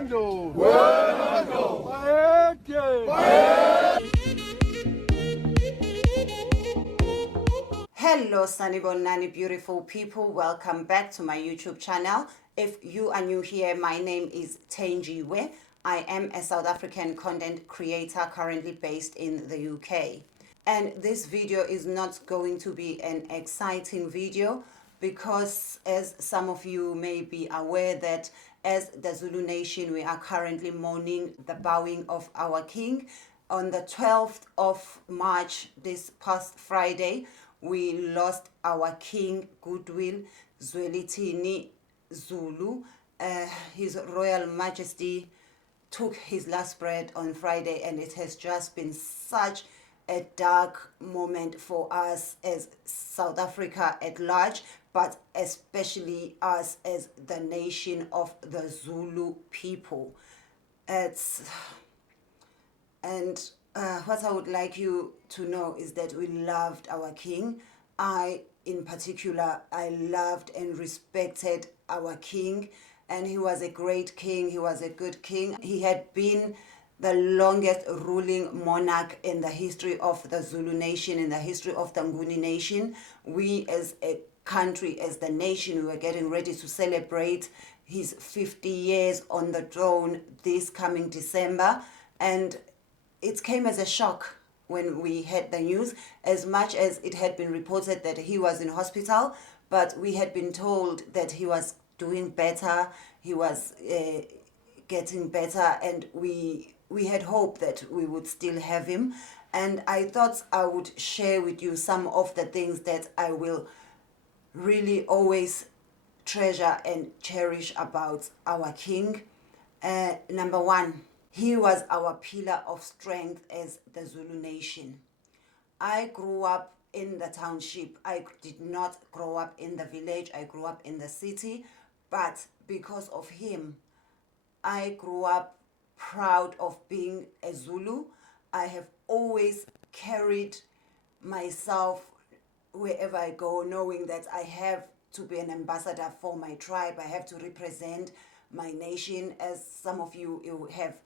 Hello Sanibonani beautiful people, welcome back to my YouTube channel. If you are new here, my name is Thenjiwe. I am a South African content creator currently based in the UK. And this video is not going to be an exciting video because, as some of you may be aware, that as the Zulu Nation we are currently mourning the bowing of our king. On the 12th of March, this past Friday, we lost our king, Goodwill Zwelithini kaZulu. His Royal Majesty took his last breath on Friday, and it has just been such a dark moment for us as South Africa at large, but especially us as the nation of the Zulu people. What I would like you to know is that we loved our king. In particular, I loved and respected our king, and he was a great king. He was a good king. He had been the longest ruling monarch in the history of the Zulu Nation, in the history of the Nguni Nation. We as a country, as the nation, we were getting ready to celebrate his 50 years on the throne this coming December, and it came as a shock when we heard the news. As much as it had been reported that he was in hospital, but we had been told that he was doing better, he was getting better, and we had hope that we would still have him. And I thought I would share with you some of the things that I will really always treasure and cherish about our king. Number one, he was our pillar of strength as the Zulu Nation. I grew up in the township. I did not grow up in the village. I grew up in the city. But because of him, I grew up proud of being a Zulu. I have always carried myself wherever I go, knowing that I have to be an ambassador for my tribe. I have to represent my nation. As some of you have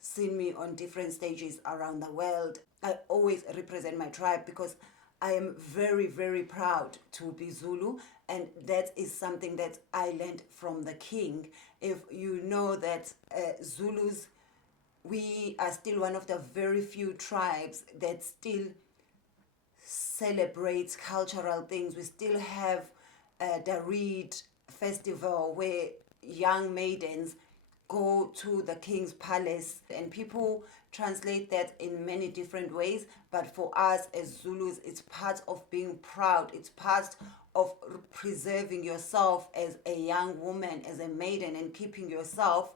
seen me on different stages around the world, I always represent my tribe because I am very, very proud to be Zulu, and that is something that I learned from the king. If you know that Zulus, we are still one of the very few tribes that still celebrates cultural things. We still have the Reed Festival where young maidens go to the king's palace, and people translate that in many different ways, but for us as Zulus, it's part of being proud. It's part of preserving yourself as a young woman, as a maiden, and keeping yourself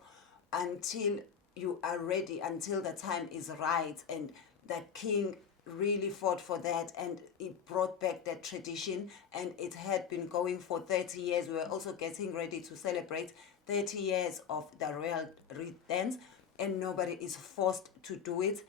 until you are ready, until the time is right. And the king really fought for that, and it brought back that tradition, and it had been going for 30 years. We were also getting ready to celebrate 30 years of the royal Reed dance, and nobody is forced to do it.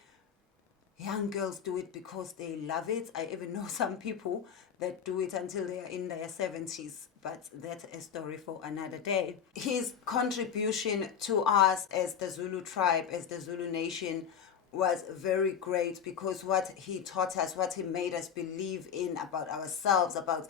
Young girls do it because they love it. I even know some people that do it until they are in their 70s, but that's a story for another day. His contribution to us as the Zulu tribe, as the Zulu Nation, was very great, because what he taught us, what he made us believe in about ourselves, about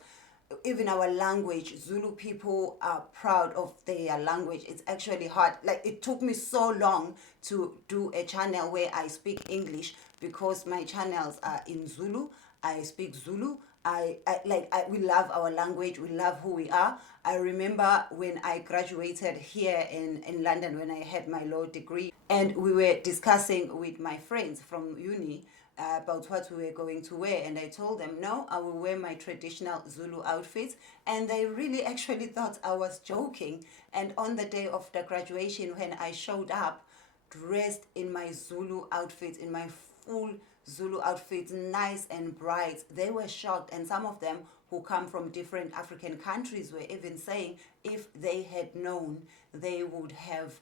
even our language. Zulu people are proud of their language. It's actually hard. Like, it took me so long to do a channel where I speak English, because my channels are in Zulu. I speak Zulu. We love our language. We love who we are. I remember when I graduated here in London, when I had my law degree, and we were discussing with my friends from uni about what we were going to wear, and I told them, no, I will wear my traditional Zulu outfits, and they really actually thought I was joking. And on the day of the graduation, when I showed up dressed in my Zulu outfit, in my full Zulu outfits, nice and bright, they were shocked. And some of them who come from different African countries were even saying if they had known, they would have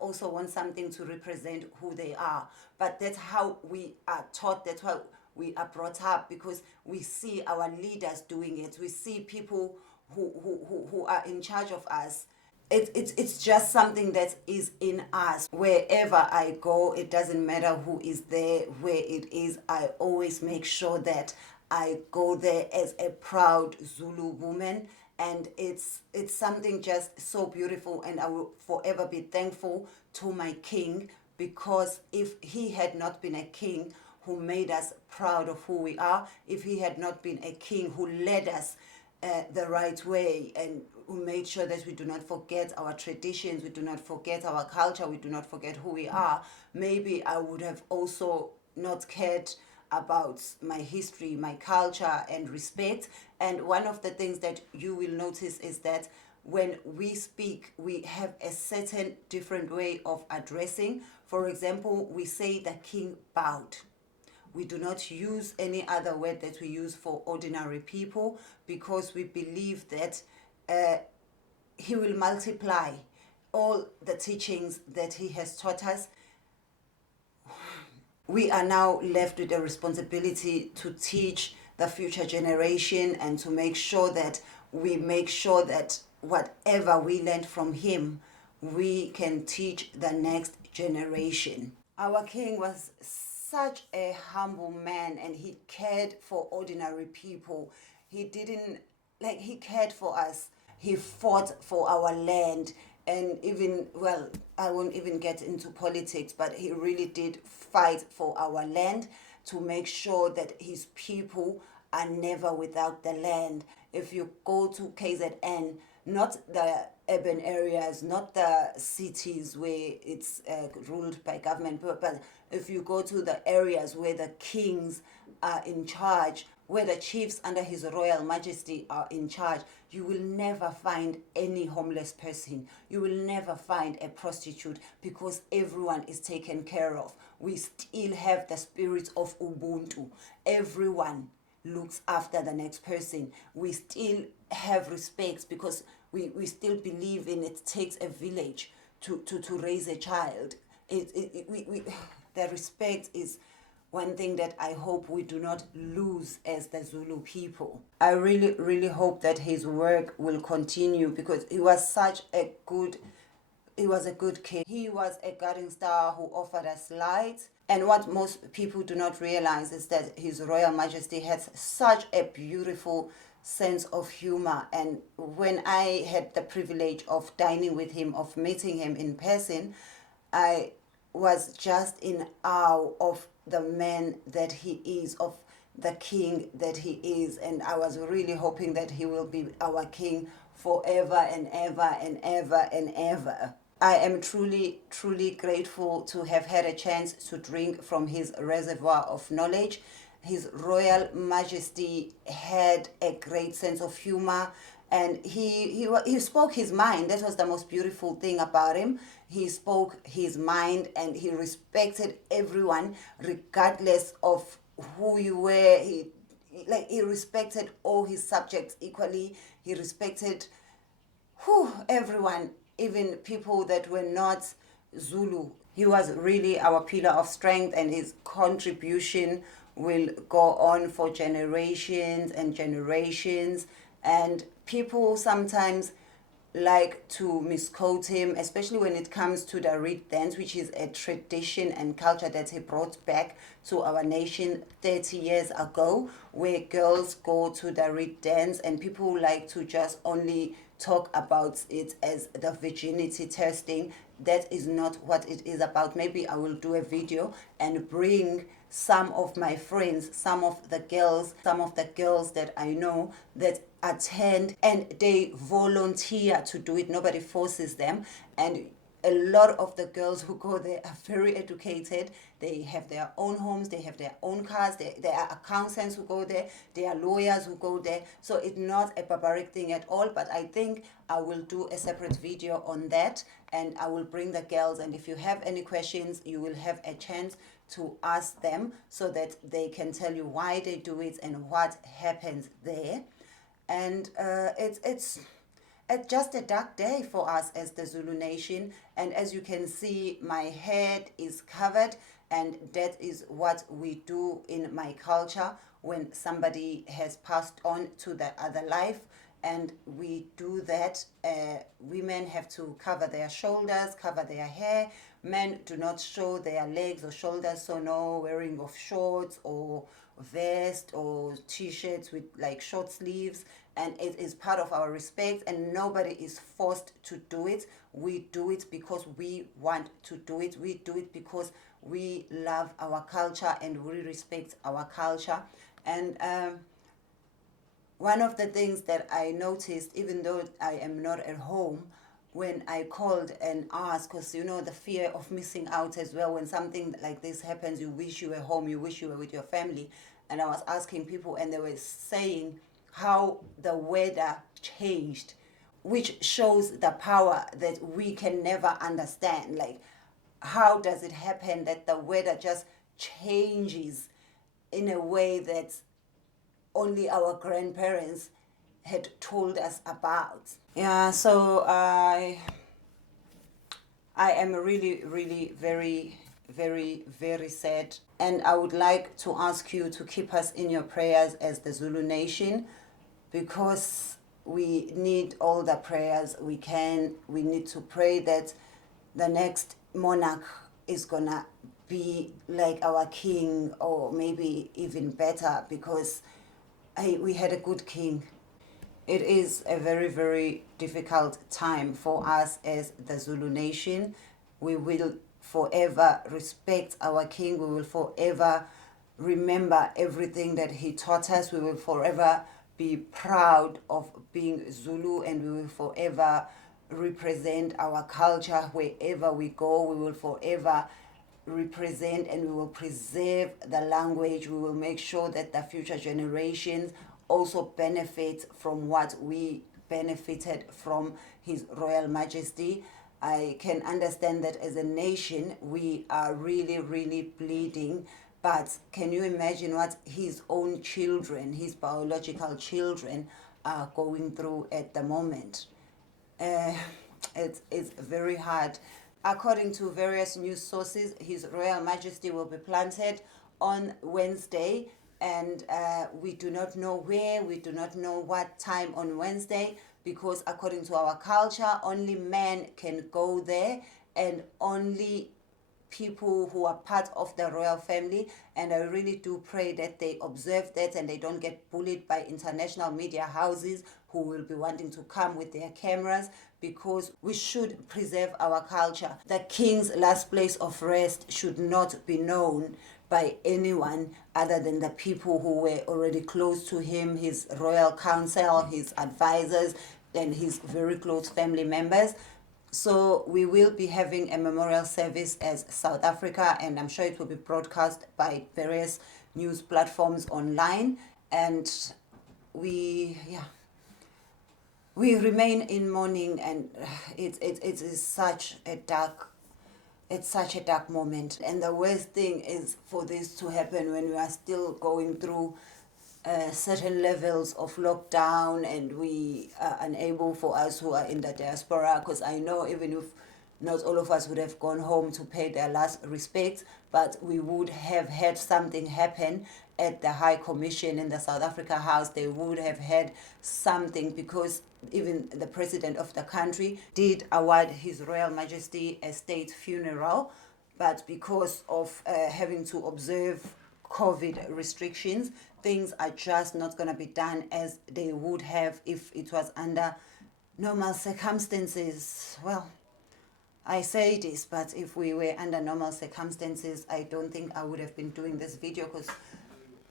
also want something to represent who they are. But that's how we are taught, that's how we are brought up, because we see our leaders doing it. We see people who are in charge of us it's just something that is in us. Wherever I go, it doesn't matter who is there, where it is, I always make sure that I go there as a proud Zulu woman. And it's something just so beautiful, and I will forever be thankful to my king, because if he had not been a king who made us proud of who we are, if he had not been a king who led us the right way, and who made sure that we do not forget our traditions, we do not forget our culture, we do not forget who we are, maybe I would have also not cared about my history, my culture, and respect. And one of the things that you will notice is that when we speak, we have a certain different way of addressing. For example, we say the king bowed. We do not use any other word that we use for ordinary people, because we believe that he will multiply all the teachings that he has taught us. We are now left with the responsibility to teach the future generation, and to make sure that whatever we learned from him, we can teach the next generation. Our king was such a humble man, and he cared for ordinary people. He didn't, like, he cared for us. He fought for our land. And even, well, I won't even get into politics, but he really did fight for our land, to make sure that his people are never without the land. If you go to KZN, not the urban areas, not the cities where it's ruled by government, but if you go to the areas where the kings are in charge, where the chiefs under His Royal Majesty are in charge, you will never find any homeless person. You will never find a prostitute, because everyone is taken care of. We still have the spirit of Ubuntu. Everyone looks after the next person. We still have respect, because we still believe in it takes a village to raise a child. The respect is one thing that I hope we do not lose as the Zulu people. I really, really hope that his work will continue, because he was a good king. He was a guiding star who offered us light. And what most people do not realize is that His Royal Majesty has such a beautiful sense of humor. And when I had the privilege of dining with him, of meeting him in person, I was just in awe of the man that he is, of the king that he is. And I was really hoping that he will be our king forever and ever and ever and ever. I am truly, truly grateful to have had a chance to drink from his reservoir of knowledge. His Royal Majesty had a great sense of humor, and he spoke his mind. That was the most beautiful thing about him. He spoke his mind, and he respected everyone regardless of who you were. He respected all his subjects equally. He respected everyone, even people that were not Zulu. He was really our pillar of strength, and his contribution will go on for generations and generations. And people sometimes like to misquote him, especially when it comes to the reed dance, which is a tradition and culture that he brought back to our nation 30 years ago, where girls go to the reed dance, and people like to just only talk about it as the virginity testing. That is not what it is about. Maybe I will do a video and bring some of my friends, some of the girls that I know that attend, and they volunteer to do it. Nobody forces them. And a lot of the girls who go there are very educated. They have their own homes, they have their own cars, there are accountants who go there, there are lawyers who go there. So it's not a barbaric thing at all, but I think I will do a separate video on that, and I will bring the girls, and if you have any questions, you will have a chance to ask them, so that they can tell you why they do it and what happens there. And it's just a dark day for us as the Zulu Nation. And as you can see, my head is covered, and that is what we do in my culture when somebody has passed on to the other life. and we do that. Women have to cover their shoulders, cover their hair. Men do not show their legs or shoulders, so no wearing of shorts or vest or t-shirts with like short sleeves. And it is part of our respect, and nobody is forced to do it. We do it because we want to do it. We do it because we love our culture and we respect our culture. And one of the things that I noticed, even though I am not at home, when I called and asked, because you know the fear of missing out as well, when something like this happens, you wish you were home, you wish you were with your family. And I was asking people, and they were saying how the weather changed, which shows the power that we can never understand. Like, how does it happen that the weather just changes in a way that only our grandparents had told us about? Yeah, so I am really, really very, very, very sad. And I would like to ask you to keep us in your prayers as the Zulu Nation, because we need all the prayers we can. We need to pray that the next monarch is gonna be like our king, or maybe even better, because we had a good king. It is a very, very difficult time for us as the Zulu Nation. We will forever respect our king. We will forever remember everything that he taught us. We will forever be proud of being Zulu, and we will forever represent our culture wherever we go. We will forever represent, and we will preserve the language. We will make sure that the future generations also benefit from what we benefited from His Royal Majesty. I can understand that as a nation we are really, really bleeding, but can you imagine what his own children, his biological children, are going through at the moment? It's very hard. According to various news sources, His Royal Majesty will be planted on Wednesday, and we do not know where, we do not know what time on Wednesday, because according to our culture, only men can go there, and only people who are part of the royal family. And I really do pray that they observe that and they don't get bullied by international media houses who will be wanting to come with their cameras, because we should preserve our culture. The king's last place of rest should not be known by anyone other than the people who were already close to him, his royal council, his advisors, and his very close family members. So we will be having a memorial service as South Africa, and I'm sure it will be broadcast by various news platforms online. And we remain in mourning, and it is such a dark, it's such a dark moment. And the worst thing is for this to happen when we are still going through certain levels of lockdown, and we are unable, for us who are in the diaspora, because I know even if not all of us would have gone home to pay their last respects, but we would have had something happen at the High Commission in the South Africa House. They would have had something, because even the president of the country did award His Royal Majesty a state funeral, but because of having to observe COVID restrictions, things are just not going to be done as they would have if it was under normal circumstances. Well, I say this, but if we were under normal circumstances, I don't think I would have been doing this video, because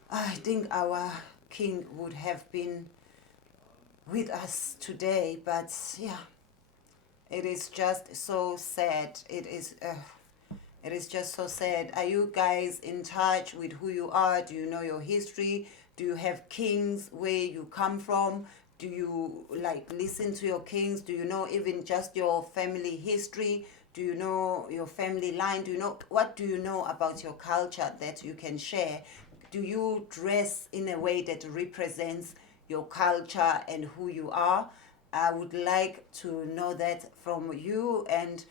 I think our king would have been with us today. But yeah, it is just so sad. It is just so sad. Are you guys in touch with who you are? Do you know your history? Do you have kings where you come from? Do you like listen to your kings? Do you know even just your family history? Do you know your family line? Do you know, what do you know about your culture that you can share? Do you dress in a way that represents your culture and who you are? I would like to know that from you. And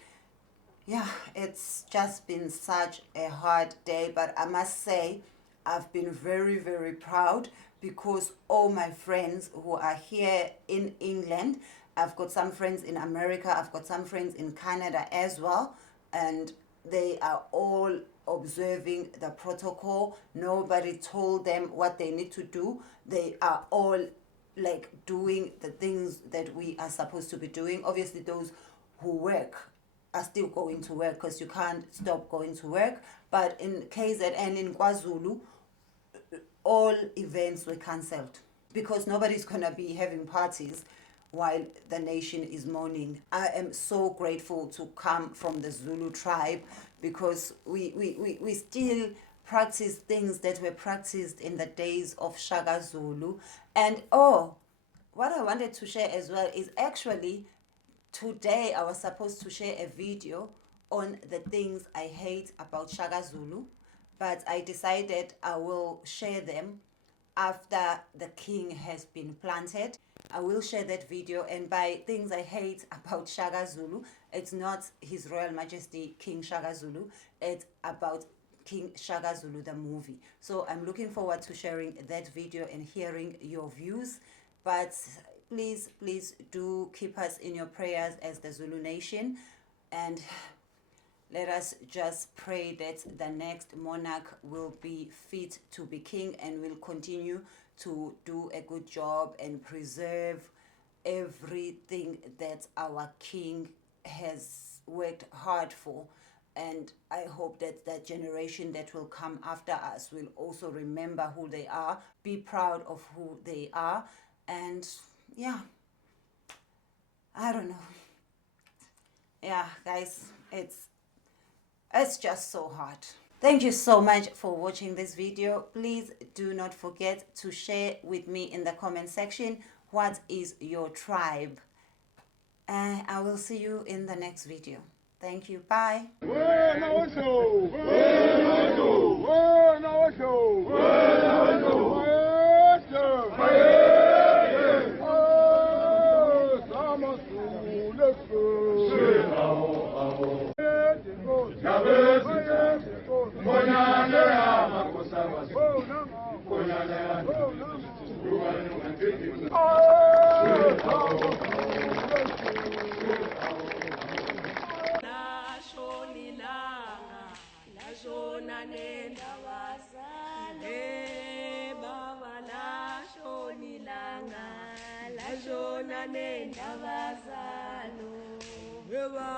yeah, it's just been such a hard day, but I must say I've been very, very proud, because all my friends who are here in England, I've got some friends in America, I've got some friends in Canada as well, and they are all observing the protocol. Nobody told them what they need to do. They are all like doing the things that we are supposed to be doing. Obviously, those who work are still going to work because you can't stop going to work. But in KZN, in KwaZulu, all events were cancelled because nobody's gonna be having parties while the nation is mourning. I am so grateful to come from the Zulu tribe because we still practice things that were practiced in the days of Shaka Zulu. And what I wanted to share as well is actually today I was supposed to share a video on the things I hate about Shaka Zulu, but I decided I will share them after the king has been planted. I will share that video, and by things I hate about Shaka Zulu, it's not His Royal Majesty King Shaka Zulu, it's about King Shaka Zulu the movie. So I'm looking forward to sharing that video and hearing your views. But please do keep us in your prayers as the Zulu Nation, and let us just pray that the next monarch will be fit to be king and will continue to do a good job and preserve everything that our king has worked hard for. And I hope that the generation that will come after us will also remember who they are, be proud of who they are. And yeah, I don't know. Yeah, guys, it's just so hard. Thank you so much for watching this video. Please do not forget to share with me in the comment section what is your tribe. I will see you in the next video. Thank you. Bye.